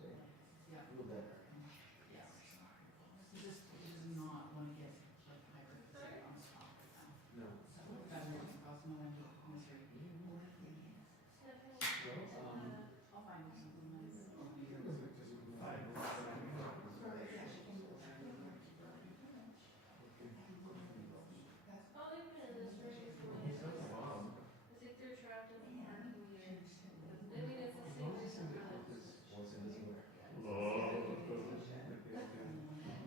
A little bit. He just does not want to get like hyperfixated on the top right now. No. So that's what cause no end of misery. I'll find him something nice. Oh, they've been in this room for like, it's like they're trapped in the parking meter. I mean, it's the same reason for this. What's in this one?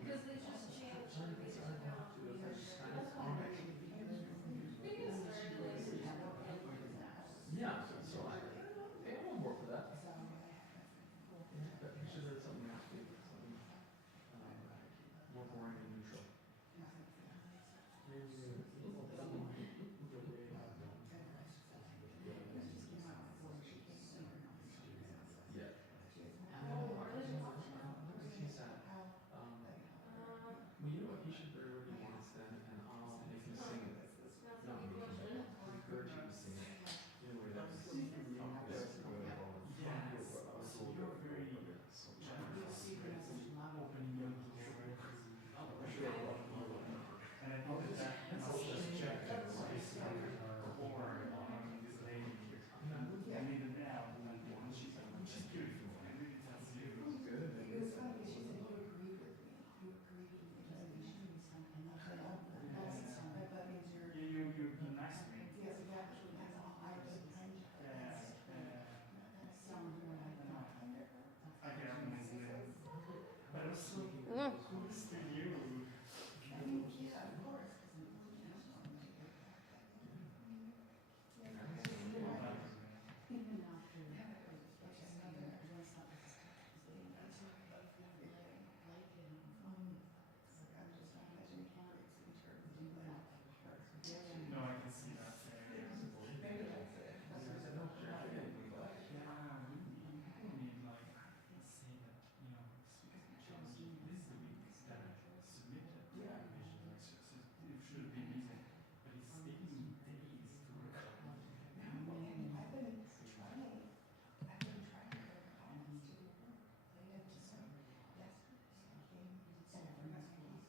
Because they just changed, like, they took out meters. We can start at least. Yeah, so I'm on board for that. But we should have something else, something more boring and neutral. Yeah. Oh, are they watching? Well, you know what? He should wherever he wants then, and I'll make him sing it. That's Not a good make him, question. encourage him to sing it. You know where that's. Yes, you're very generous with opening your door. And I think that's just checked at the core on this lady. And even now, when she's beautiful, and really tells you. Good. It was funny because she said you agreed with me. You agreed with me. That means you're. You're nice to me. Yes, exactly. That's all I was behind you. That's sound more like I get up and I say, but I was so close to you. yeah, of course. Even after, like another, that's not No, I can see that. maybe that's it. Yeah, we need like say that speaking this week that submitted vision. It should be easy, but it's taking days to work out. I've been trying to get comments to later December. Yes. That's cool.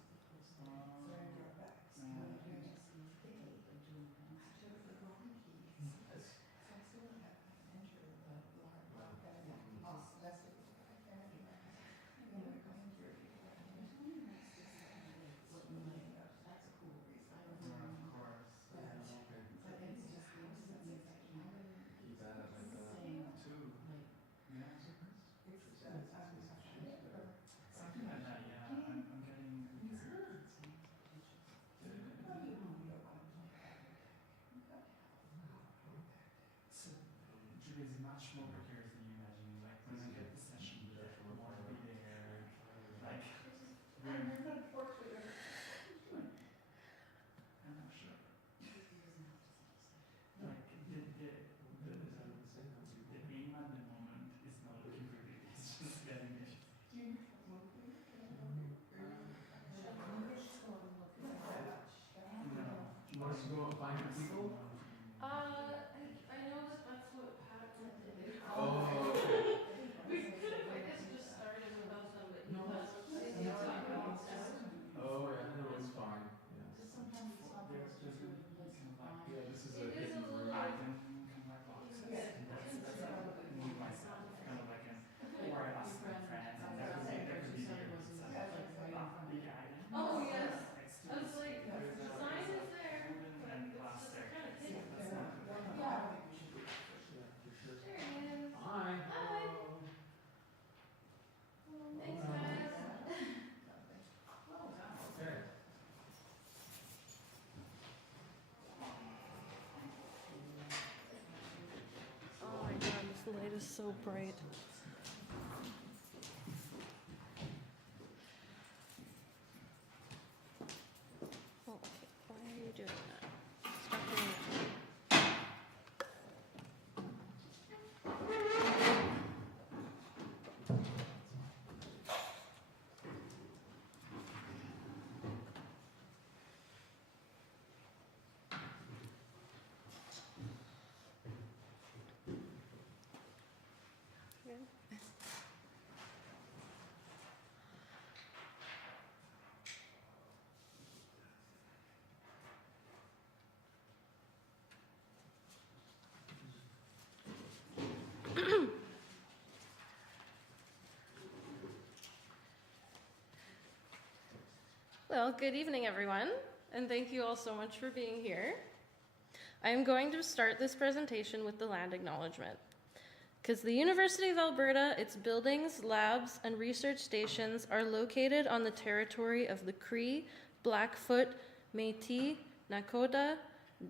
Of course. But it's just these that keep Keep at it like that. saying, Two. like, Yeah. Something like that, yeah. I'm getting so Julia is much more precarious than you imagine. Like when I get the session, I want to be there. Like I'm not sure. Like the aim at the moment is not looking for it, it's just getting it. No. You want us to go and find your people? I know that that's what Pat did. Oh, okay. We could have, I guess, just started without them, but he was. Oh, yeah, no, it's fine. Yeah. sometimes it's not there, it's just really like, Yeah, this is a It is a hidden little room. I can come back boxes. And that's me myself, kind of like an or I ask my friends and there could be years. Yeah, Oh, yes. It's I was like, the sign is there, but and it's just plastic. kind of hidden. That's not good. Yeah. Yeah, for sure. There he is. Hi. Hi. Thanks, guys. Okay. Oh my god, this light is so bright. Oh, okay. Why are you doing that? Stop doing that. Good. Well, good evening, everyone, and thank you all so much for being here. I am going to start this presentation with the land acknowledgement. Because the University of Alberta, its buildings, labs, and research stations are located on the territory of the Cree, Blackfoot, Métis, Nakota,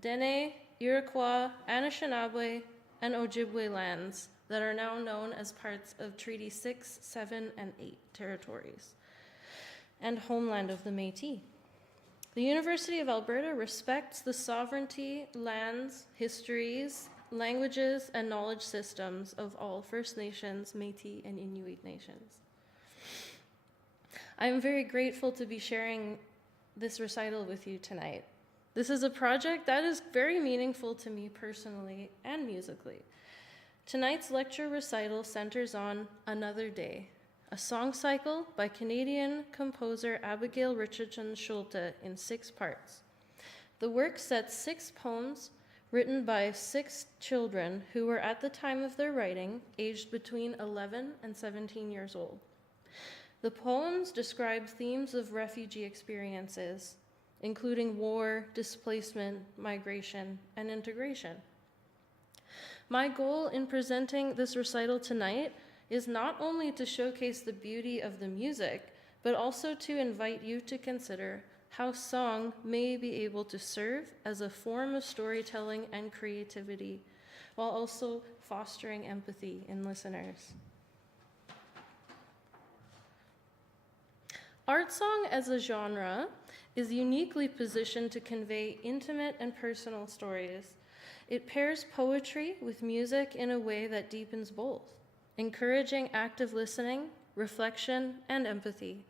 Dene, Iroquois, Anishinaabe, and Ojibwe lands that are now known as parts of Treaty 6, 7, and 8 territories, and homeland of the Métis. The University of Alberta respects the sovereignty, lands, histories, languages, and knowledge systems of all First Nations, Métis, and Inuit nations. I am very grateful to be sharing this recital with you tonight. This is a project that is very meaningful to me personally and musically. Tonight's lecture recital centers on Another Day, a song cycle by Canadian composer Abigail Richardson Schulte in 6 parts. The work sets 6 poems written by 6 children who were at the time of their writing aged between 11 and 17 years old. The poems describe themes of refugee experiences, including war, displacement, migration, and integration. My goal in presenting this recital tonight is not only to showcase the beauty of the music, but also to invite you to consider how song may be able to serve as a form of storytelling and creativity, while also fostering empathy in listeners. Art song as a genre is uniquely positioned to convey intimate and personal stories. It pairs poetry with music in a way that deepens both, encouraging active listening, reflection, and empathy.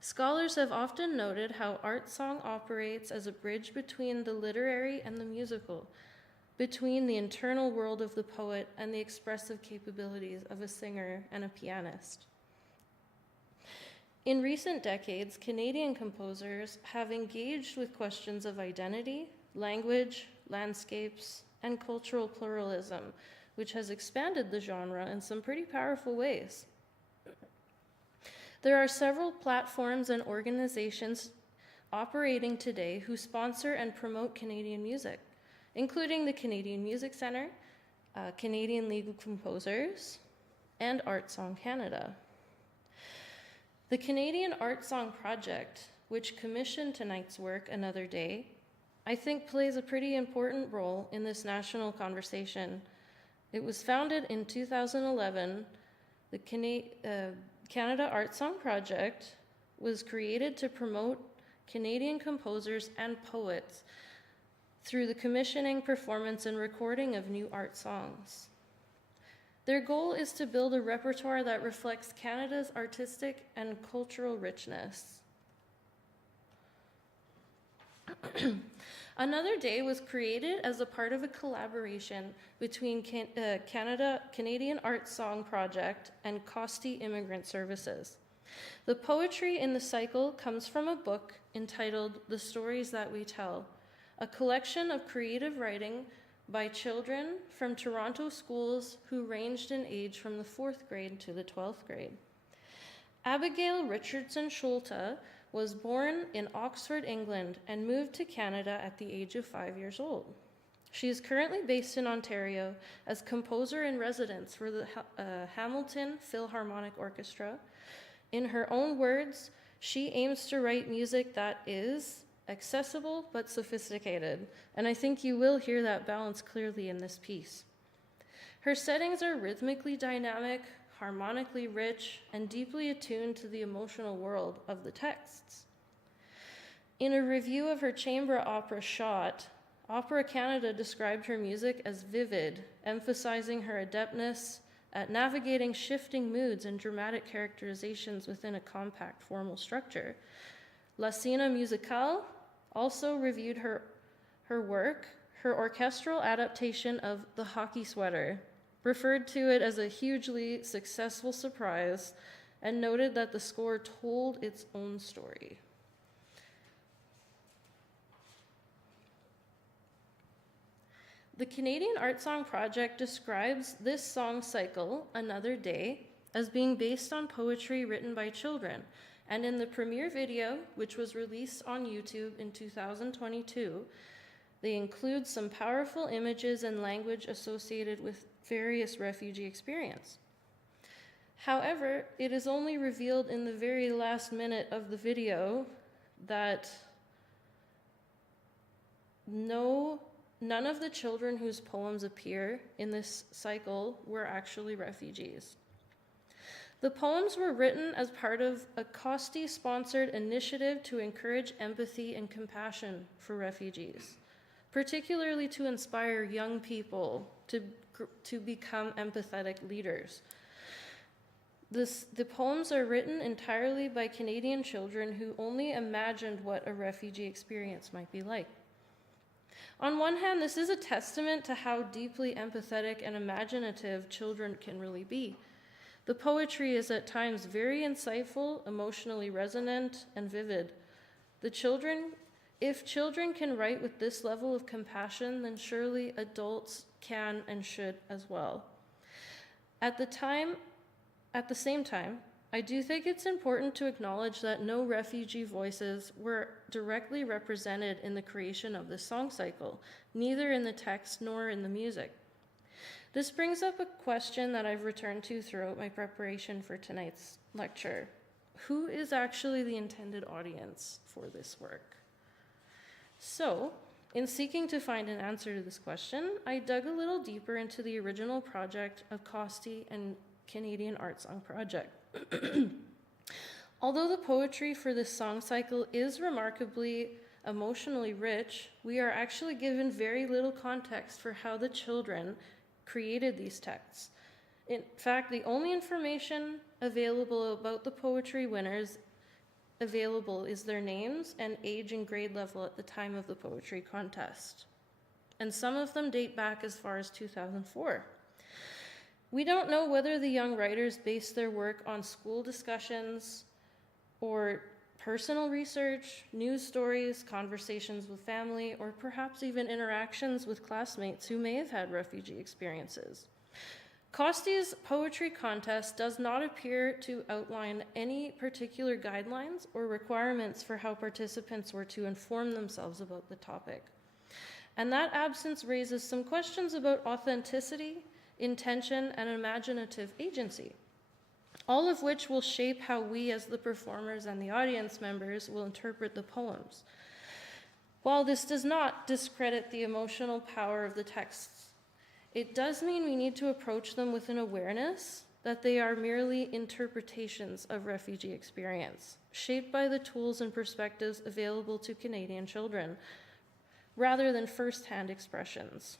Scholars have often noted how art song operates as a bridge between the literary and the musical, between the internal world of the poet and the expressive capabilities of a singer and a pianist. In recent decades, Canadian composers have engaged with questions of identity, language, landscapes, and cultural pluralism, which has expanded the genre in some pretty powerful ways. There are several platforms and organizations operating today who sponsor and promote Canadian music, including the Canadian Music Centre, Canadian League of Composers, and Art Song Canada. The Canadian Art Song Project, which commissioned tonight's work, Another Day, I think plays a pretty important role in this national conversation. It was founded in 2011. The Canada Art Song Project was created to promote Canadian composers and poets through the commissioning, performance, and recording of new art songs. Their goal is to build a repertoire that reflects Canada's artistic and cultural richness. Another Day was created as a part of a collaboration between Canadian Art Song Project and Costi Immigrant Services. The poetry in the cycle comes from a book entitled The Stories That We Tell, a collection of creative writing by children from Toronto schools who ranged in age from the 4th grade to the 12th grade. Abigail Richardson Schulte was born in Oxford, England, and moved to Canada at the age of 5 years old. She is currently based in Ontario as composer in residence for the Hamilton Philharmonic Orchestra. In her own words, she aims to write music that is accessible but sophisticated, and I think you will hear that balance clearly in this piece. Her settings are rhythmically dynamic, harmonically rich, and deeply attuned to the emotional world of the texts. In a review of her chamber opera Shot, Opera Canada described her music as vivid, emphasizing her adeptness at navigating shifting moods and dramatic characterizations within a compact formal structure. La Scena Musicale also reviewed her work. Her orchestral adaptation of The Hockey Sweater referred to it as a hugely successful surprise and noted that the score told its own story. The Canadian Art Song Project describes this song cycle, Another Day, as being based on poetry written by children And in the premiere video, which was released on YouTube in 2022, they include some powerful images and language associated with various refugee experience. However, it is only revealed in the very last minute of the video that none of the children whose poems appear in this cycle were actually refugees. The poems were written as part of a Costi-sponsored initiative to encourage empathy and compassion for refugees, particularly to inspire young people to become empathetic leaders. The poems are written entirely by Canadian children who only imagined what a refugee experience might be like. On one hand, this is a testament to how deeply empathetic and imaginative children can really be. The poetry is at times very insightful, emotionally resonant, and vivid. If children can write with this level of compassion, then surely adults can and should as well. At the same time, I do think it's important to acknowledge that no refugee voices were directly represented in the creation of this song cycle, neither in the text nor in the music. This brings up a question that I've returned to throughout my preparation for tonight's lecture. Who is actually the intended audience for this work? So, in seeking to find an answer to this question, I dug a little deeper into the original project of Costi and Canadian Art Song Project. Although the poetry for this song cycle is remarkably emotionally rich, we are actually given very little context for how the children created these texts. In fact, the only information available about the poetry winners available is their names and age and grade level at the time of the poetry contest. And some of them date back as far as 2004. We don't know whether the young writers based their work on school discussions or personal research, news stories, conversations with family, or perhaps even interactions with classmates who may have had refugee experiences. Costi's poetry contest does not appear to outline any particular guidelines or requirements for how participants were to inform themselves about the topic. And that absence raises some questions about authenticity, intention, and imaginative agency, all of which will shape how we as the performers and the audience members will interpret the poems. While this does not discredit the emotional power of the texts, it does mean we need to approach them with an awareness that they are merely interpretations of refugee experience, shaped by the tools and perspectives available to Canadian children, rather than first-hand expressions.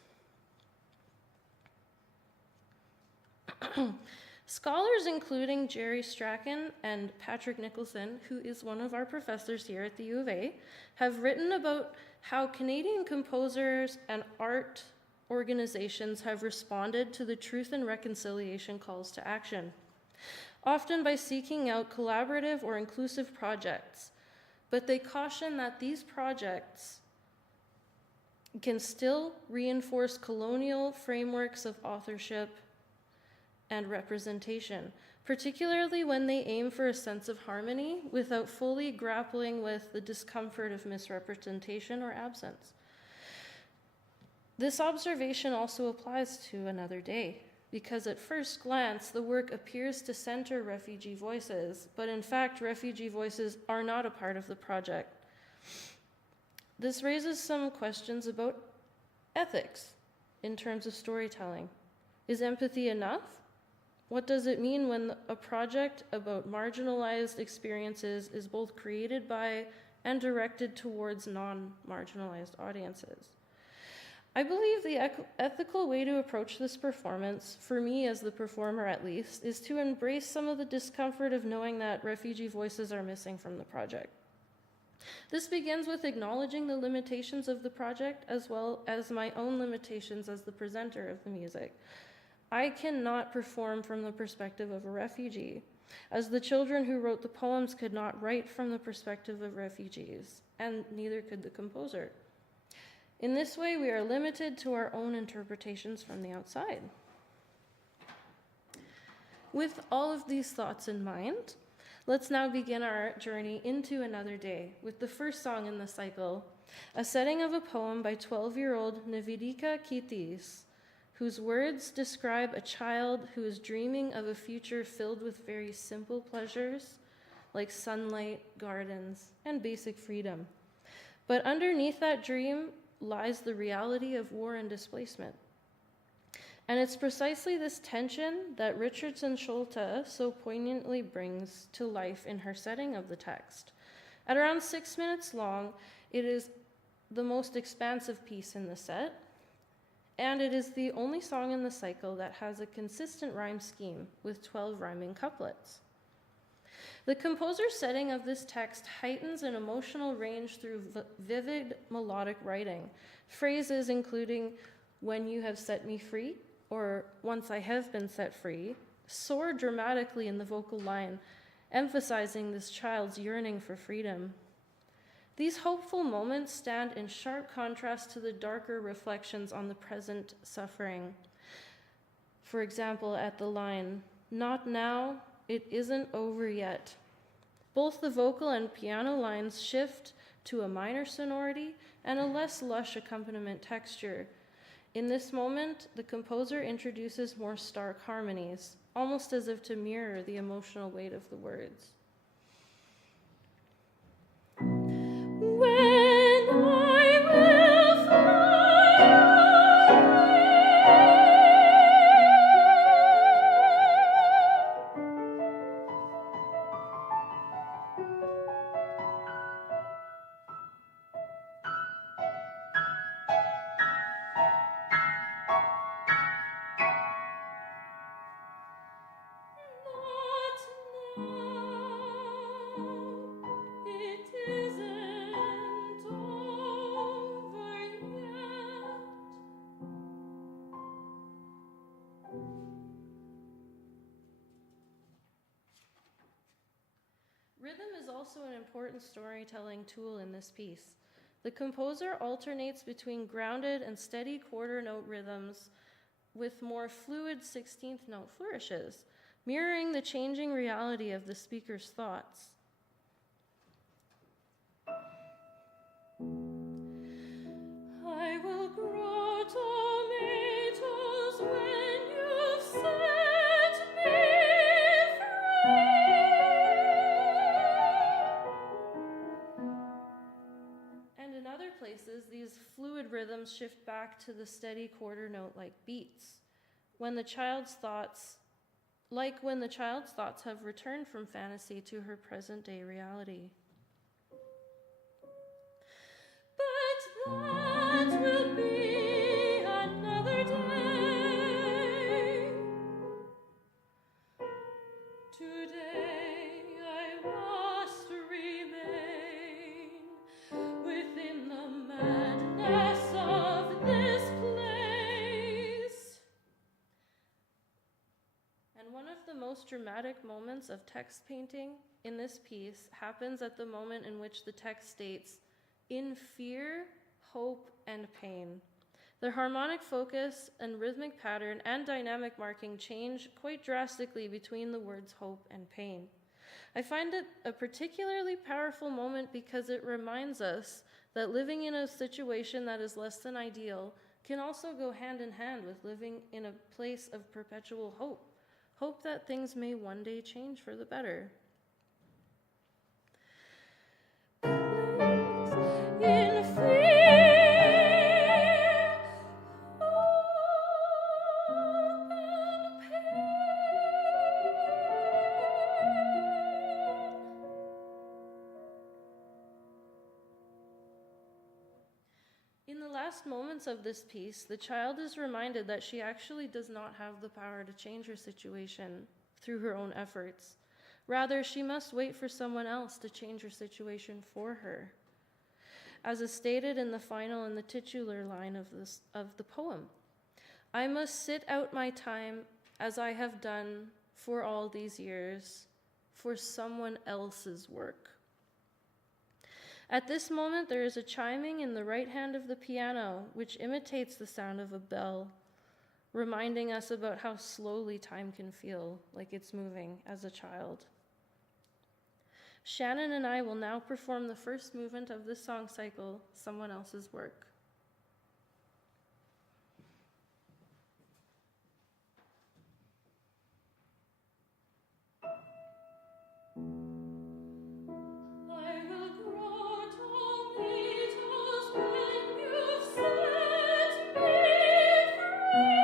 Scholars including Jerry Strachan and Patrick Nicholson, who is one of our professors here at the U of A, have written about how Canadian composers and art organizations have responded to the truth and reconciliation calls to action, often by seeking out collaborative or inclusive projects. But they caution that these projects can still reinforce colonial frameworks of authorship and representation, particularly when they aim for a sense of harmony without fully grappling with the discomfort of misrepresentation or absence. This observation also applies to Another Day, because at first glance, the work appears to center refugee voices, but in fact, refugee voices are not a part of the project. This raises some questions about ethics in terms of storytelling. Is empathy enough? What does it mean when a project about marginalized experiences is both created by and directed towards non-marginalized audiences? I believe the ethical way to approach this performance, for me as the performer at least, is to embrace some of the discomfort of knowing that refugee voices are missing from the project. This begins with acknowledging the limitations of the project as well as my own limitations as the presenter of the music. I cannot perform from the perspective of a refugee, as the children who wrote the poems could not write from the perspective of refugees, and neither could the composer. In this way, we are limited to our own interpretations from the outside. With all of these thoughts in mind, Let's now begin our journey into another day with the first song in the cycle, a setting of a poem by 12-year-old Nivedika Kitis, whose words describe a child who is dreaming of a future filled with very simple pleasures like sunlight, gardens, and basic freedom. But underneath that dream lies the reality of war and displacement. And it's precisely this tension that Richardson Schulte so poignantly brings to life in her setting of the text. At around 6 minutes long, it is the most expansive piece in the set, and it is the only song in the cycle that has a consistent rhyme scheme with 12 rhyming couplets. The composer's setting of this text heightens an emotional range through vivid melodic writing. Phrases including, "When you have set me free," or "Once I have been set free," soar dramatically in the vocal line, emphasizing this child's yearning for freedom. These hopeful moments stand in sharp contrast to the darker reflections on the present suffering. For example, at the line, "Not now, it isn't over yet." Both the vocal and piano lines shift to a minor sonority and a less lush accompaniment texture. In this moment, the composer introduces more stark harmonies, almost as if to mirror the emotional weight of the words. When I will fly Rhythm is also an important storytelling tool in this piece. The composer alternates between grounded and steady quarter note rhythms with more fluid 16th note flourishes, mirroring the changing reality of the speaker's thoughts. I will grow tomatoes when you've set me free. And in other places, these fluid rhythms shift back to the steady quarter note-like beats, when the child's thoughts have returned from fantasy to her present-day reality. But that will be another day. Today I must remain within the madness of this place. And one of the most dramatic moments of text painting in this piece happens at the moment in which the text states, "In fear, hope, and pain." The harmonic focus and rhythmic pattern and dynamic marking change quite drastically between the words hope and pain. I find it a particularly powerful moment because it reminds us that living in a situation that is less than ideal can also go hand in hand with living in a place of perpetual hope. Hope that things may one day change for the better. In fear, hope, and pain. In the last moments of this piece, the child is reminded that she actually does not have the power to change her situation through her own efforts. Rather, she must wait for someone else to change her situation for her, as is stated in the final and the titular line of the poem. "I must sit out my time as I have done for all these years, for someone else's work." At this moment, there is a chiming in the right hand of the piano, which imitates the sound of a bell, reminding us about how slowly time can feel like it's moving as a child. Shannon and I will now perform the first movement of this song cycle, Someone Else's Work. I will grow tomatoes when you've set me free.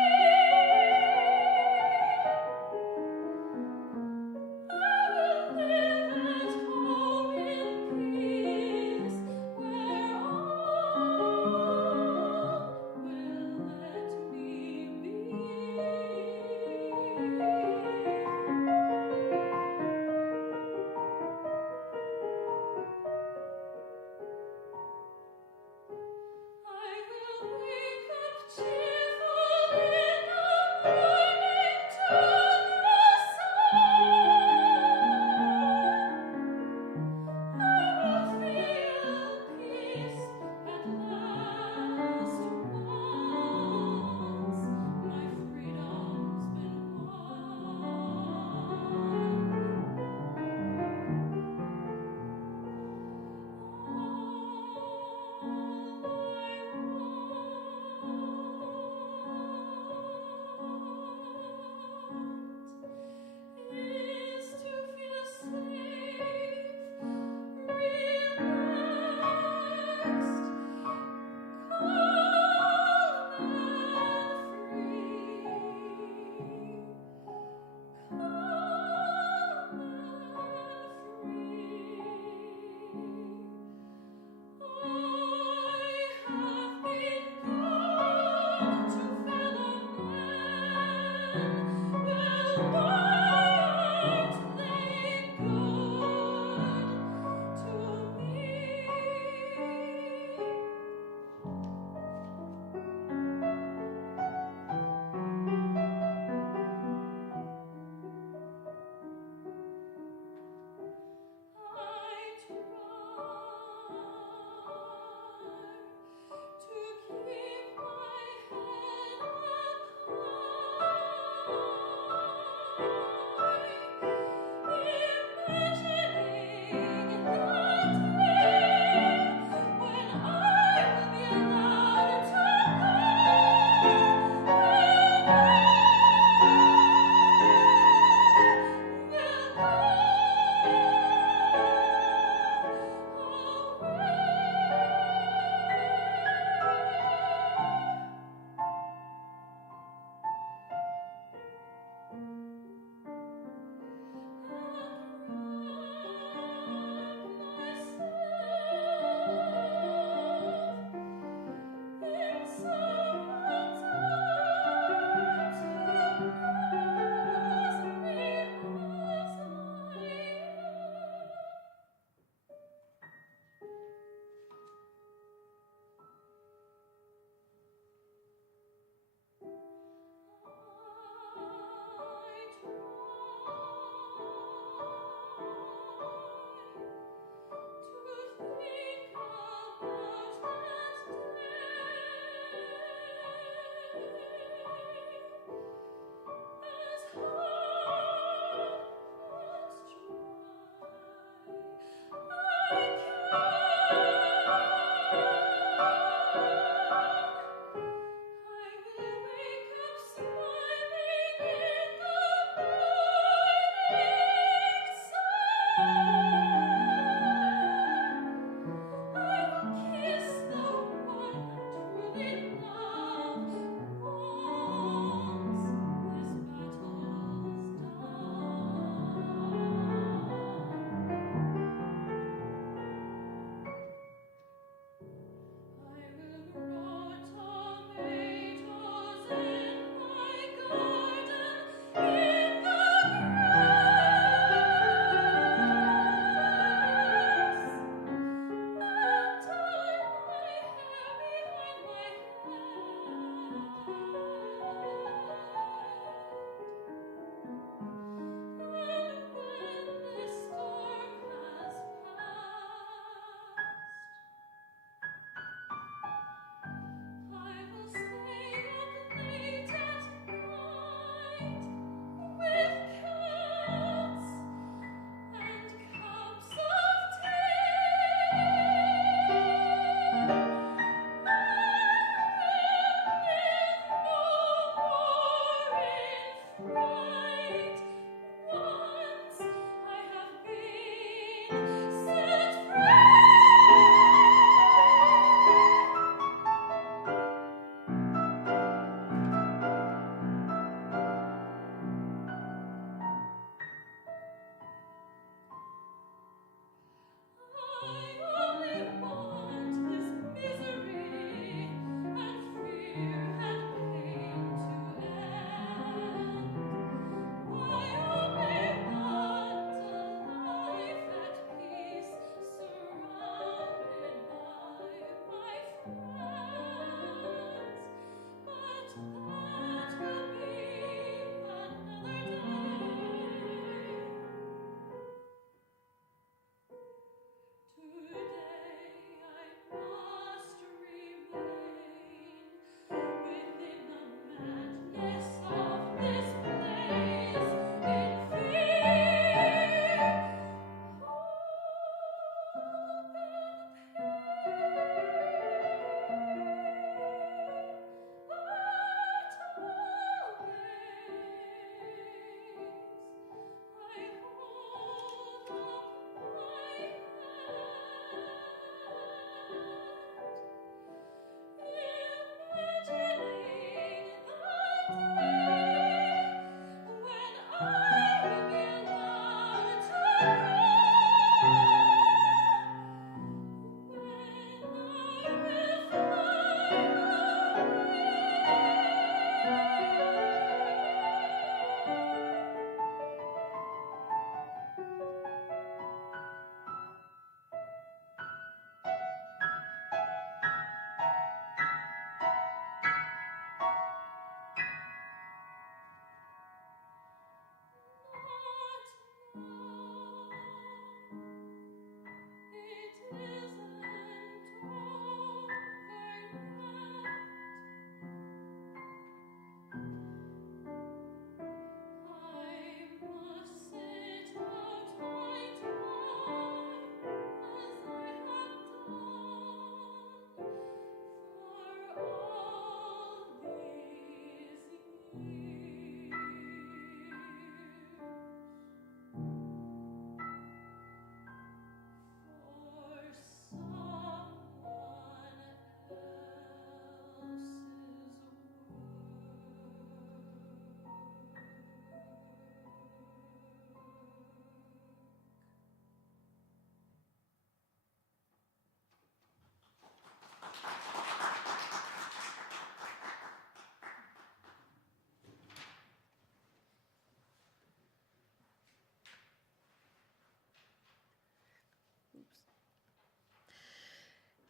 I will live at home in peace, where all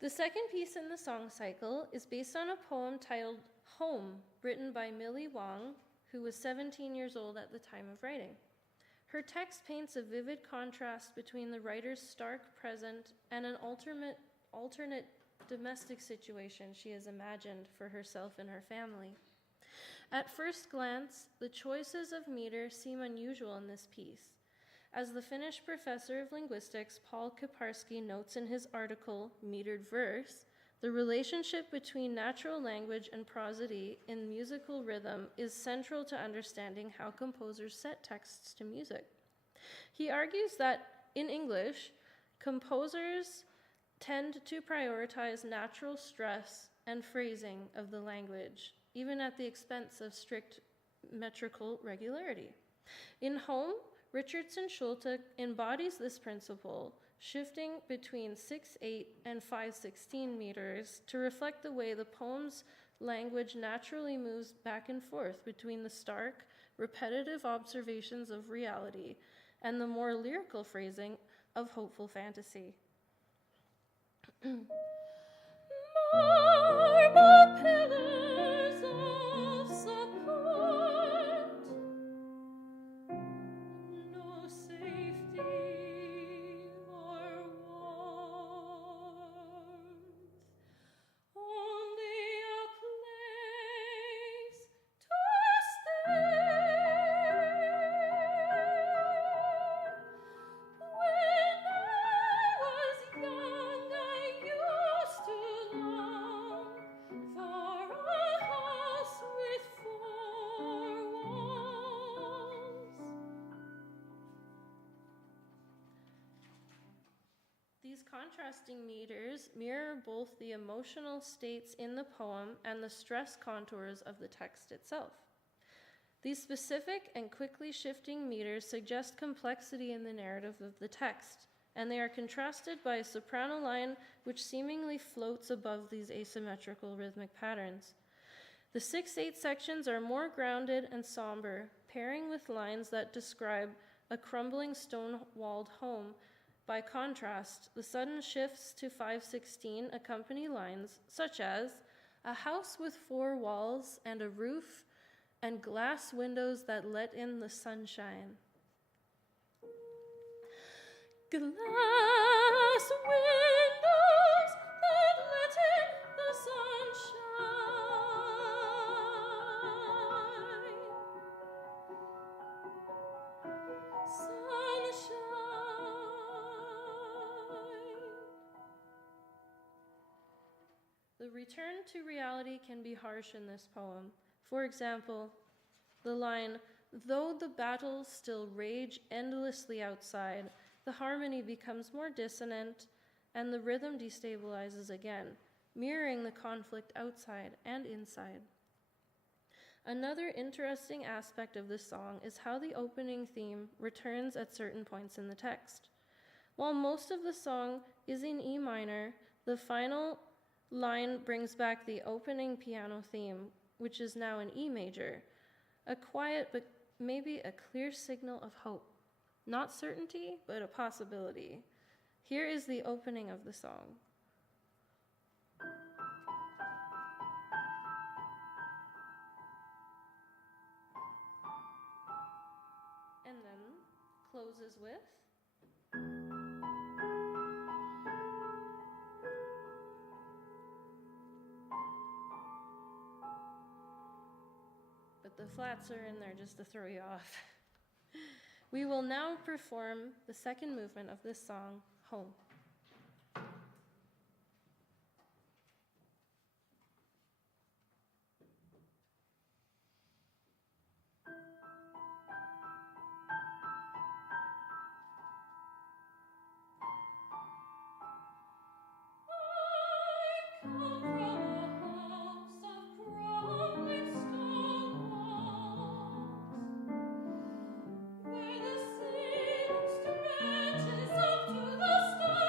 The second piece in the song cycle is based on a poem titled Home, written by Millie Wong, who was 17 years old at the time of writing. Her text paints a vivid contrast between the writer's stark present and an alternate domestic situation she has imagined for herself and her family. At first glance, the choices of meter seem unusual in this piece. As the Finnish professor of linguistics Paul Kaparski notes in his article, Metered Verse, the relationship between natural language and prosody in musical rhythm is central to understanding how composers set texts to music. He argues that, in English, composers tend to prioritize natural stress and phrasing of the language, even at the expense of strict metrical regularity. In Home, Richardson Schulte embodies this principle, shifting between 6/8 and 5/16 meters to reflect the way the poem's language naturally moves back and forth between the stark, repetitive observations of reality and the more lyrical phrasing of hopeful fantasy. Marble pillars of support, no safety or warmth, only a place to stay. When I was young, I used to long for a house with 4 walls. These contrasting meters mirror both the emotional states in the poem and the stress contours of the text itself. These specific and quickly shifting meters suggest complexity in the narrative of the text, and they are contrasted by a soprano line which seemingly floats above these asymmetrical rhythmic patterns. The 6/8 sections are more grounded and somber, pairing with lines that describe a crumbling stone-walled home. By contrast, the sudden shifts to 5/16 accompany lines such as a house with 4 walls and a roof and glass windows that let in the sunshine. Glass windows that let in the sunshine. Sunshine. The return to reality can be harsh in this poem. For example, the line, "Though the battles still rage endlessly outside, the harmony becomes more dissonant and the rhythm destabilizes again, mirroring the conflict outside and inside." Another interesting aspect of this song is how the opening theme returns at certain points in the text. While most of the song is in E minor, the final line brings back the opening piano theme, which is now in E major, a quiet but maybe a clear signal of hope. Not certainty, but a possibility. Here is the opening of the song. And then closes with but the flats are in there just to throw you off. We will now perform the second movement of this song, Home. Where the sea stretches up to the stars.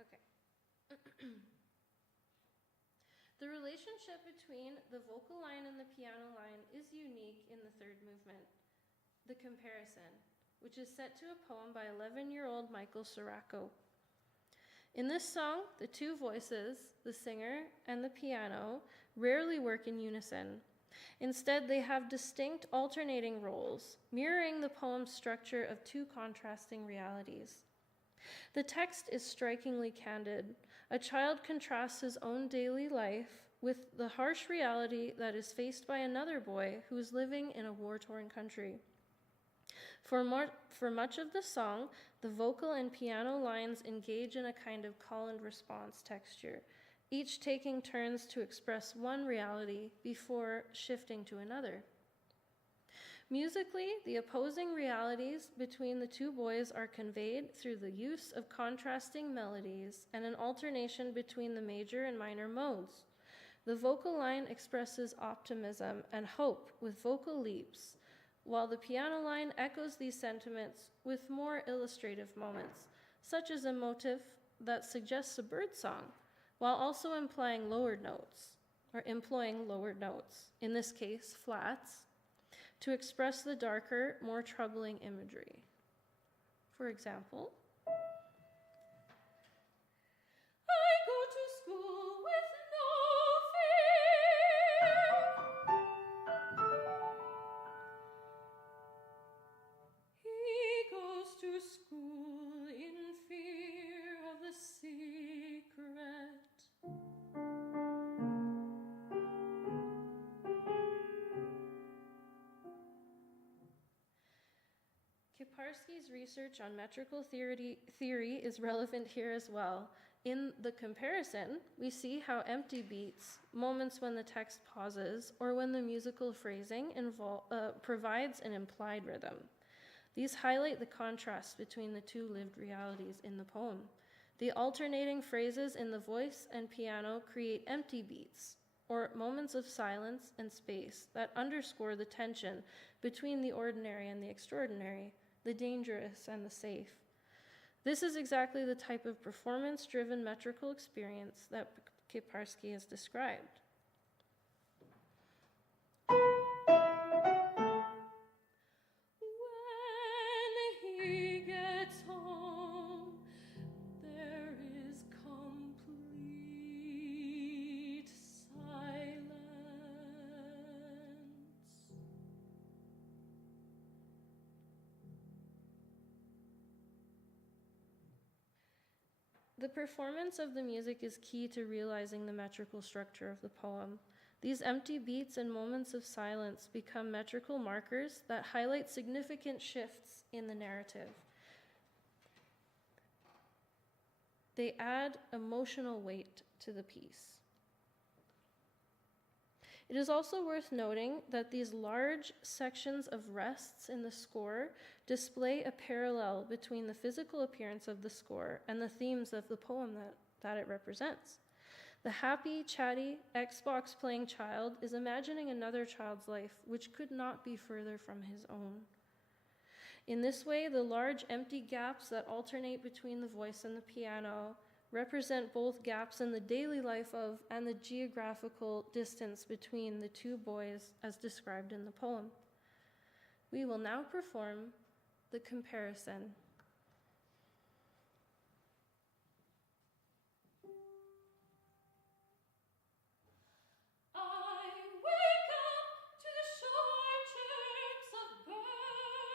Okay. The relationship between the vocal line and the piano line is unique in the third movement, the comparison, which is set to a poem by 11-year-old Michael Sirocco. In this song, the two voices, the singer and the piano, rarely work in unison. Instead, they have distinct alternating roles, mirroring the poem's structure of two contrasting realities. The text is strikingly candid. A child contrasts his own daily life with the harsh reality that is faced by another boy who is living in a war-torn country. For much of the song, the vocal and piano lines engage in a kind of call and response texture, each taking turns to express one reality before shifting to another. Musically, the opposing realities between the two boys are conveyed through the use of contrasting melodies and an alternation between the major and minor modes. The vocal line expresses optimism and hope with vocal leaps, while the piano line echoes these sentiments with more illustrative moments, such as a motif that suggests a bird song, while also employing lowered notes, in this case, flats, to express the darker, more troubling imagery. For example, I go to school with no fear. He goes to school in fear of the secret. Kiparsky's research on metrical theory is relevant here as well. In the comparison, we see how empty beats, moments when the text pauses, or when the musical phrasing provides an implied rhythm. These highlight the contrast between the two lived realities in the poem. The alternating phrases in the voice and piano create empty beats, or moments of silence and space that underscore the tension between the ordinary and the extraordinary, the dangerous and the safe. This is exactly the type of performance-driven metrical experience that Kiparsky has described. When he gets home, there is complete silence. The performance of the music is key to realizing the metrical structure of the poem. These empty beats and moments of silence become metrical markers that highlight significant shifts in the narrative. They add emotional weight to the piece. It is also worth noting that these large sections of rests in the score display a parallel between the physical appearance of the score and the themes of the poem that it represents. The happy, chatty, Xbox-playing child is imagining another child's life, which could not be further from his own. In this way, the large empty gaps that alternate between the voice and the piano represent both gaps in the daily life of and the geographical distance between the two boys as described in the poem. We will now perform the comparison. I wake up to the short chirps of birds.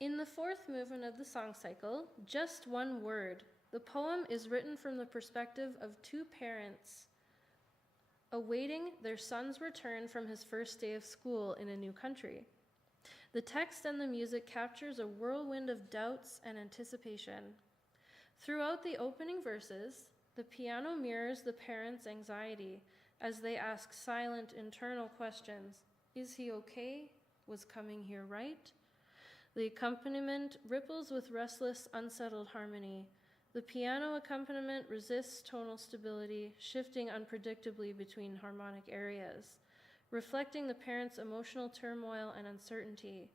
In the fourth movement of the song cycle, Just One Word, the poem is written from the perspective of two parents awaiting their son's return from his first day of school in a new country. The text and the music captures a whirlwind of doubts and anticipation. Throughout the opening verses, the piano mirrors the parents' anxiety as they ask silent internal questions. Is he okay? Was coming here right? The accompaniment ripples with restless, unsettled harmony. The piano accompaniment resists tonal stability, shifting unpredictably between harmonic areas, reflecting the parents' emotional turmoil and uncertainty.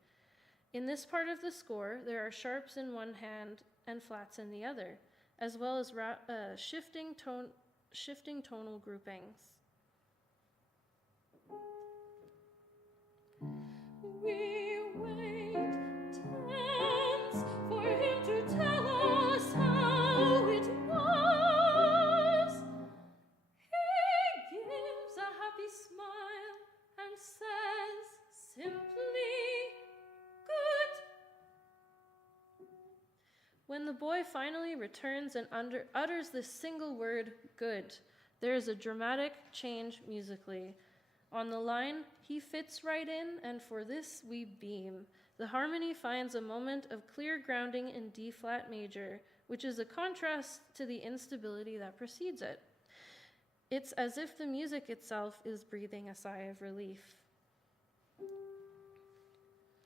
In this part of the score, there are sharps in one hand and flats in the other, as well as shifting tonal groupings. We wait tense for him to tell us how it was. He gives a happy smile and says simply, good. When the boy finally returns and utters this single word, good, there is a dramatic change musically. On the line, he fits right in, and for this we beam. The harmony finds a moment of clear grounding in D-flat major, which is a contrast to the instability that precedes it. It's as if the music itself is breathing a sigh of relief.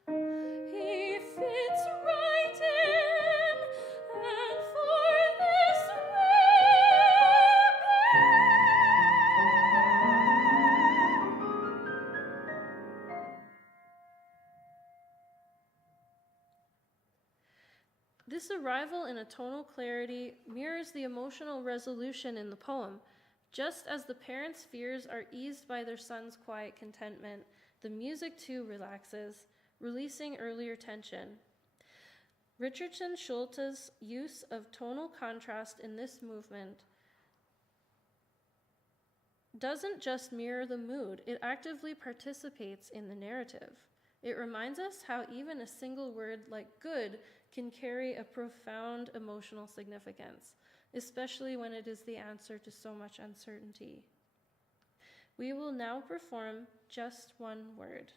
He fits right in, and for this This arrival in a tonal clarity mirrors the emotional resolution in the poem. Just as the parents' fears are eased by their son's quiet contentment, the music too relaxes, releasing earlier tension. Richardson Schulte's use of tonal contrast in this movement doesn't just mirror the mood, it actively participates in the narrative. It reminds us how even a single word like good can carry a profound emotional significance, especially when it is the answer to so much uncertainty. We will now perform Just One Word.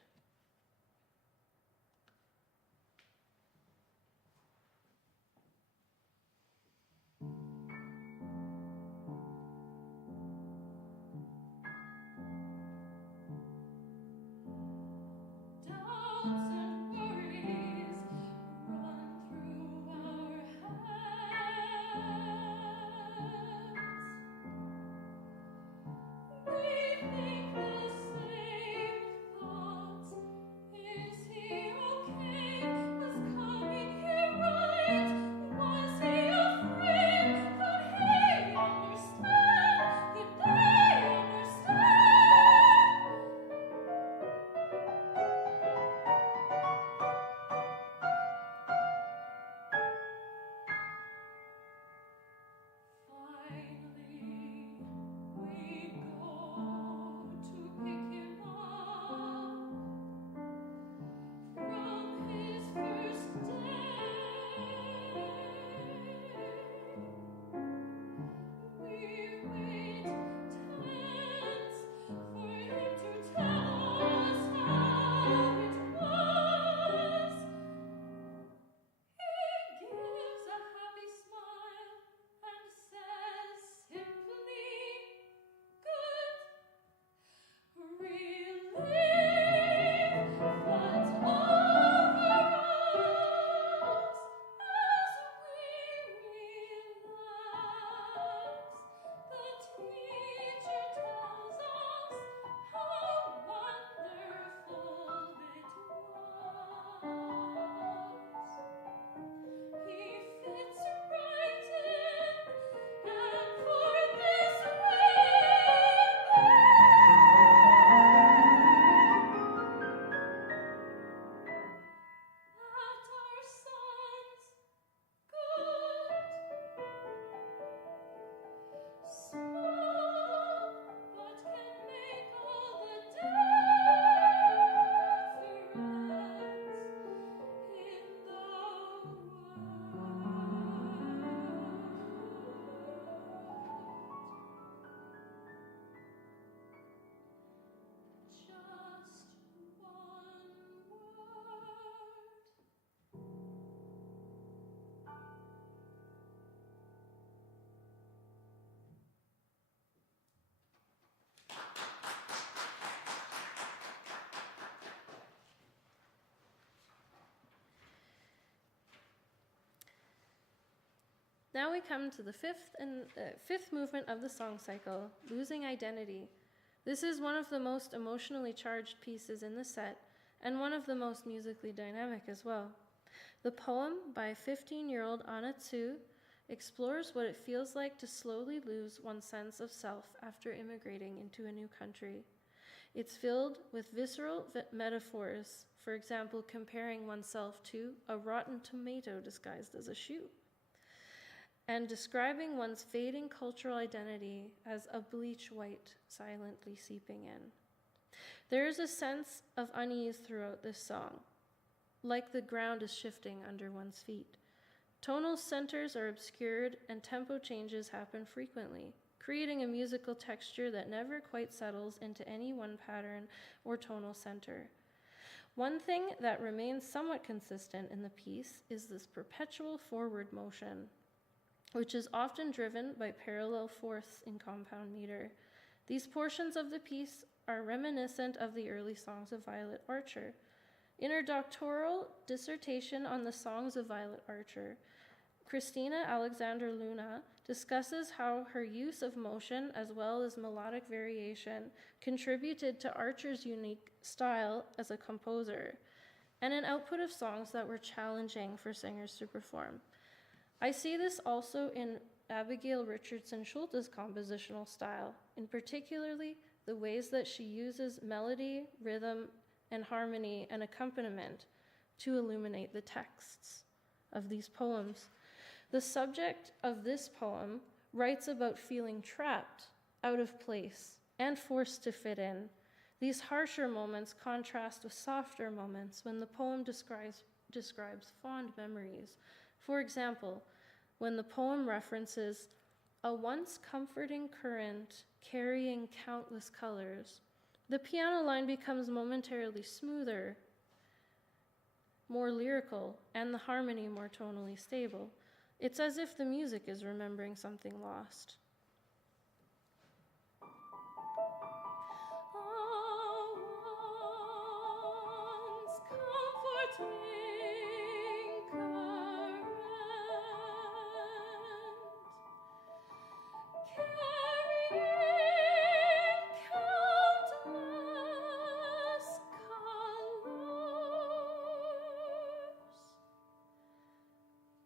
Now we come to the fifth movement of the song cycle, Losing Identity. This is one of the most emotionally charged pieces in the set, and one of the most musically dynamic as well. The poem by 15-year-old Anna Tzu explores what it feels like to slowly lose one's sense of self after immigrating into a new country. It's filled with visceral metaphors, for example, comparing oneself to a rotten tomato disguised as a shoe, and describing one's fading cultural identity as a bleach white silently seeping in. There is a sense of unease throughout this song, like the ground is shifting under one's feet. Tonal centers are obscured and tempo changes happen frequently, creating a musical texture that never quite settles into any one pattern or tonal center. One thing that remains somewhat consistent in the piece is this perpetual forward motion, which is often driven by parallel fourths in compound meter. These portions of the piece are reminiscent of the early songs of Violet Archer. In her doctoral dissertation on the songs of Violet Archer, Christina Alexander Luna discusses how her use of motion as well as melodic variation contributed to Archer's unique style as a composer and an output of songs that were challenging for singers to perform. I see this also in Abigail Richardson Schulte's compositional style, in particularly the ways that she uses melody, rhythm, and harmony and accompaniment to illuminate the texts of these poems. The subject of this poem writes about feeling trapped, out of place, and forced to fit in. These harsher moments contrast with softer moments when the poem describes fond memories. For example, when the poem references a once comforting current carrying countless colors, the piano line becomes momentarily smoother, more lyrical, and the harmony more tonally stable. It's as if the music is remembering something lost.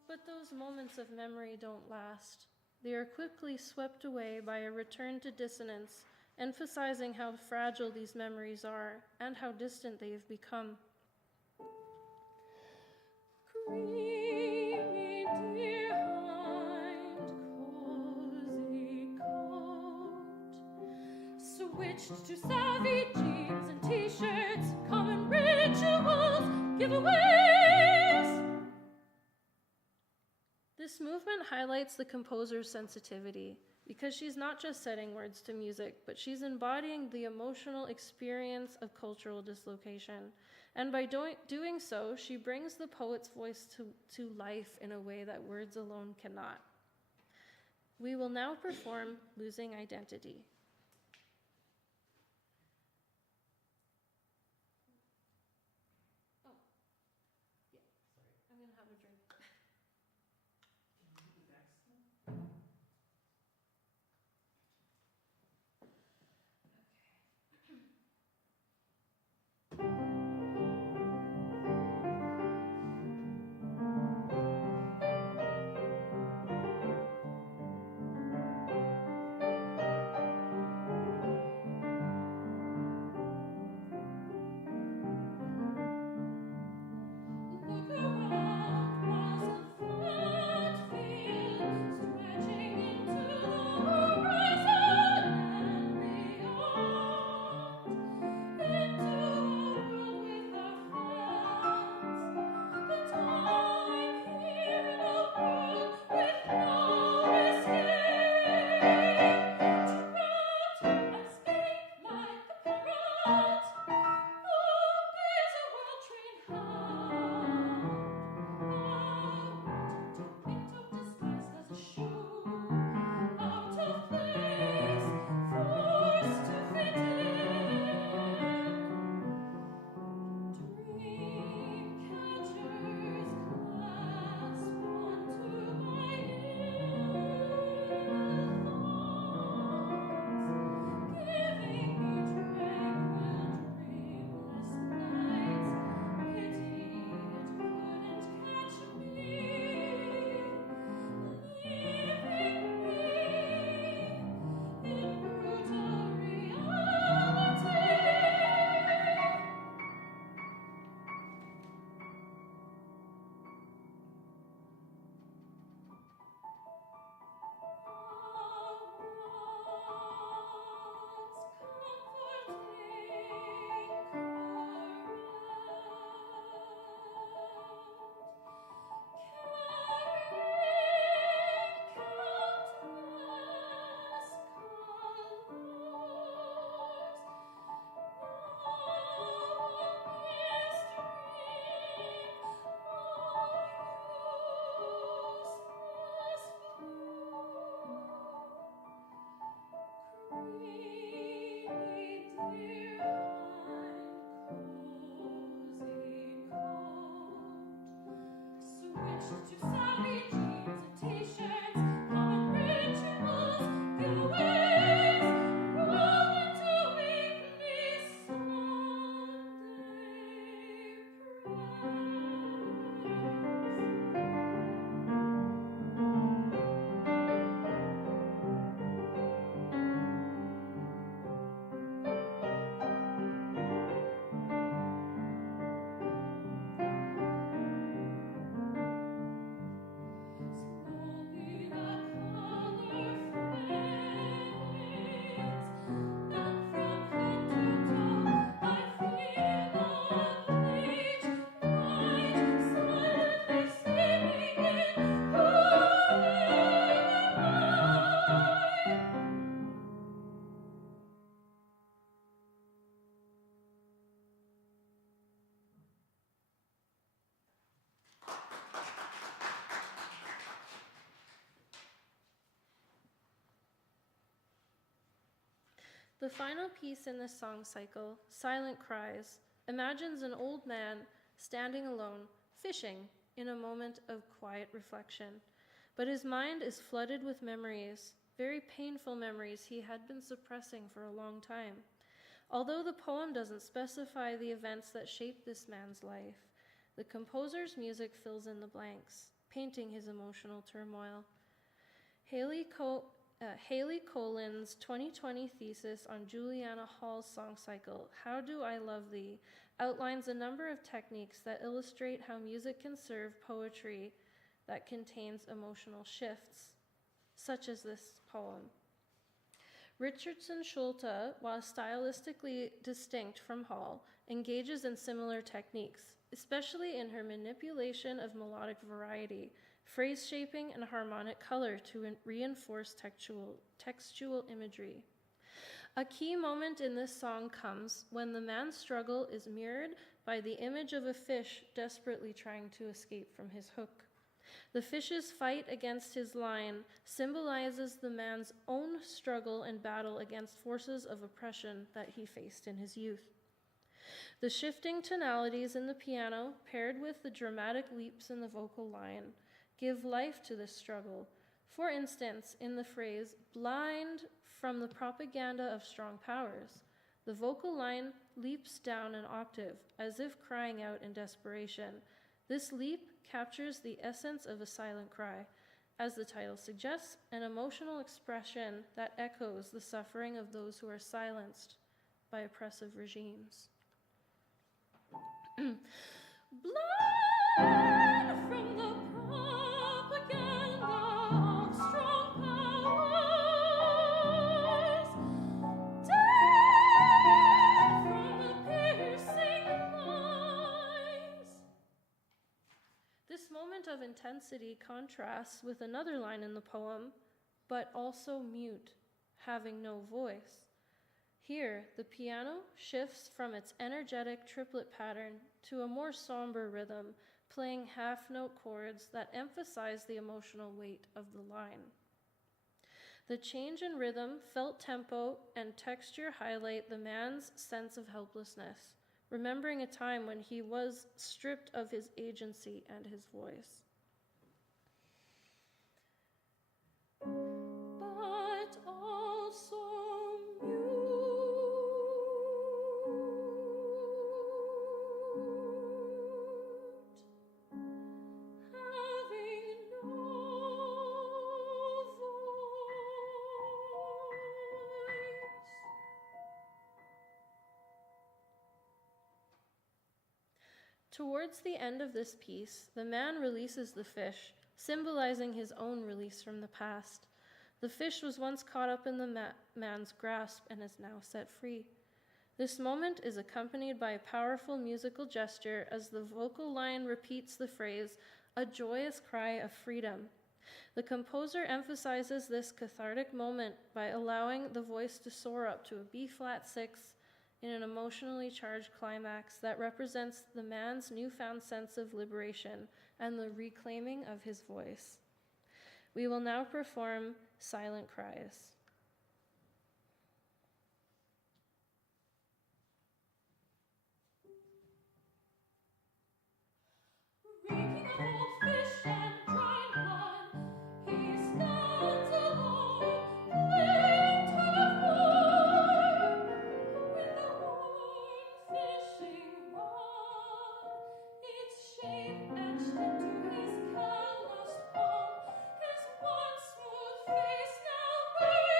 But those moments of memory don't last. They are quickly swept away by a return to dissonance, emphasizing how fragile these memories are and how distant they've become. Creamy deer hind, cozy coat, switched to savvy jeans and t-shirts, common rituals, giveaways. This movement highlights the composer's sensitivity because she's not just setting words to music, but she's embodying the emotional experience of cultural dislocation. And by doing so, she brings the poet's voice to life in a way that words alone cannot. We will now perform Losing Identity. Oh, yeah, sorry. I'm going to have a drink. The final piece in this song cycle, Silent Cries, imagines an old man standing alone, fishing in a moment of quiet reflection. But his mind is flooded with memories, very painful memories he had been suppressing for a long time. Although the poem doesn't specify the events that shaped this man's life, the composer's music fills in the blanks, painting his emotional turmoil. Haley Colin's 2020 thesis on Juliana Hall's song cycle, How Do I Love Thee, outlines a number of techniques that illustrate how music can serve poetry that contains emotional shifts, such as this poem. Richardson Schulte, while stylistically distinct from Hall, engages in similar techniques, especially in her manipulation of melodic variety, phrase shaping, and harmonic color to reinforce textual imagery. A key moment in this song comes when the man's struggle is mirrored by the image of a fish desperately trying to escape from his hook. The fish's fight against his line symbolizes the man's own struggle and battle against forces of oppression that he faced in his youth. The shifting tonalities in the piano, paired with the dramatic leaps in the vocal line, give life to this struggle. For instance, in the phrase, blind from the propaganda of strong powers, the vocal line leaps down an octave, as if crying out in desperation. This leap captures the essence of a silent cry, as the title suggests, an emotional expression that echoes the suffering of those who are silenced by oppressive regimes. Blind from the propaganda of strong powers, dead from the piercing lies. This moment of intensity contrasts with another line in the poem, but also mute, having no voice. Here, the piano shifts from its energetic triplet pattern to a more somber rhythm, playing half-note chords that emphasize the emotional weight of the line. The change in rhythm, felt tempo, and texture highlight the man's sense of helplessness, remembering a time when he was stripped of his agency and his voice. But also mute, having no voice. Towards the end of this piece, the man releases the fish, symbolizing his own release from the past. The fish was once caught up in the man's grasp and is now set free. This moment is accompanied by a powerful musical gesture as the vocal line repeats the phrase, a joyous cry of freedom. The composer emphasizes this cathartic moment by allowing the voice to soar up to a B-flat 6 in an emotionally charged climax that represents the man's newfound sense of liberation and the reclaiming of his voice. We will now perform Silent Cries. Reeking of old fish and dried blood, he stands alone, playing tug of war with a worn fishing rod, its shape etched into his calloused palm, his once smooth face now buried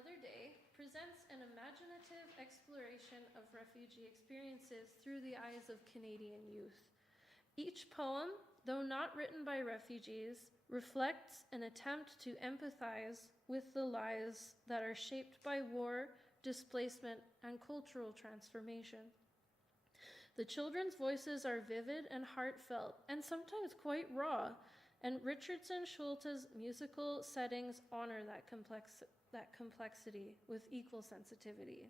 Another Day presents an imaginative exploration of refugee experiences through the eyes of Canadian youth. Each poem, though not written by refugees, reflects an attempt to empathize with the lives that are shaped by war, displacement, and cultural transformation. The children's voices are vivid and heartfelt, and sometimes quite raw, and Richardson Schulte's musical settings honor that complexity with equal sensitivity.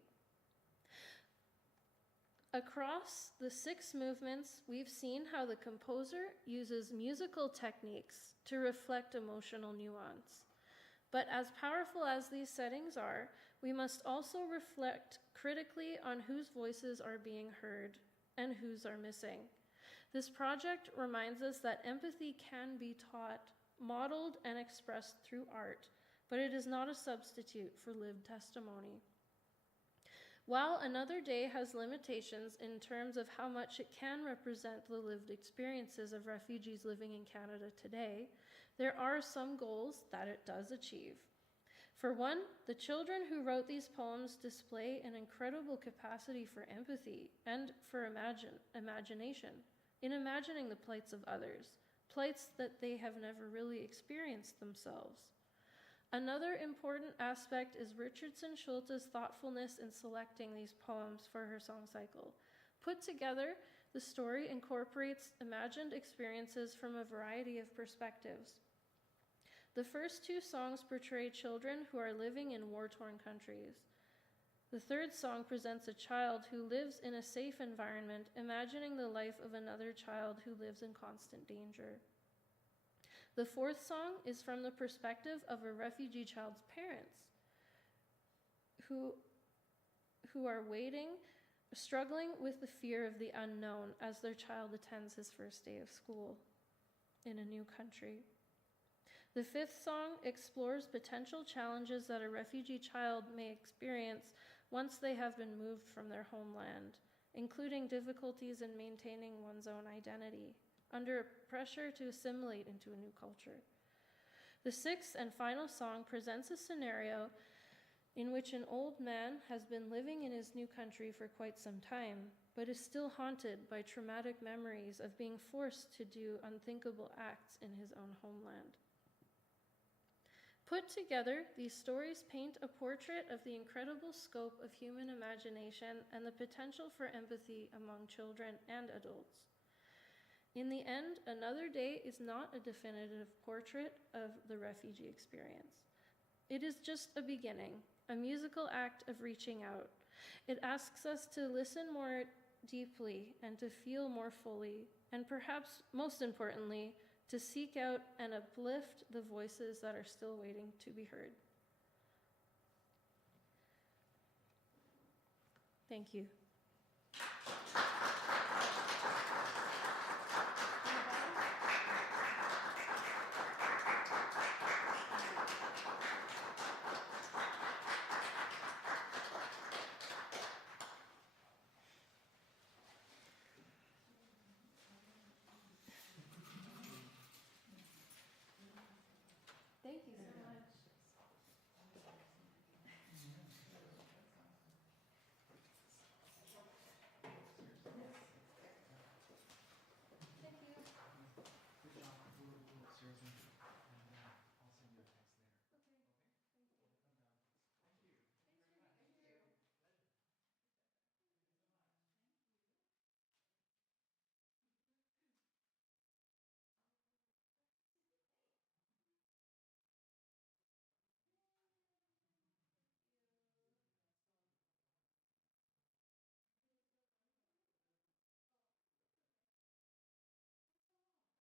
Across the 6 movements, we've seen how the composer uses musical techniques to reflect emotional nuance. But as powerful as these settings are, we must also reflect critically on whose voices are being heard and whose are missing. This project reminds us that empathy can be taught, modeled, and expressed through art, but it is not a substitute for lived testimony. While Another Day has limitations in terms of how much it can represent the lived experiences of refugees living in Canada today, there are some goals that it does achieve. For one, the children who wrote these poems display an incredible capacity for empathy and for imagination, in imagining the plights of others, plights that they have never really experienced themselves. Another important aspect is Richardson Schulte's thoughtfulness in selecting these poems for her song cycle. Put together, the story incorporates imagined experiences from a variety of perspectives. The first 2 songs portray children who are living in war-torn countries. The third song presents a child who lives in a safe environment, imagining the life of another child who lives in constant danger. The 4th song is from the perspective of a refugee child's parents who are struggling with the fear of the unknown as their child attends his first day of school in a new country. The 5th song explores potential challenges that a refugee child may experience once they have been moved from their homeland, including difficulties in maintaining one's own identity, under pressure to assimilate into a new culture. The 6th and final song presents a scenario in which an old man has been living in his new country for quite some time, but is still haunted by traumatic memories of being forced to do unthinkable acts in his own homeland. Put together, these stories paint a portrait of the incredible scope of human imagination and the potential for empathy among children and adults. In the end, Another Day is not a definitive portrait of the refugee experience. It is just a beginning, a musical act of reaching out. It asks us to listen more deeply and to feel more fully, and perhaps most importantly, to seek out and uplift the voices that are still waiting to be heard. Thank you.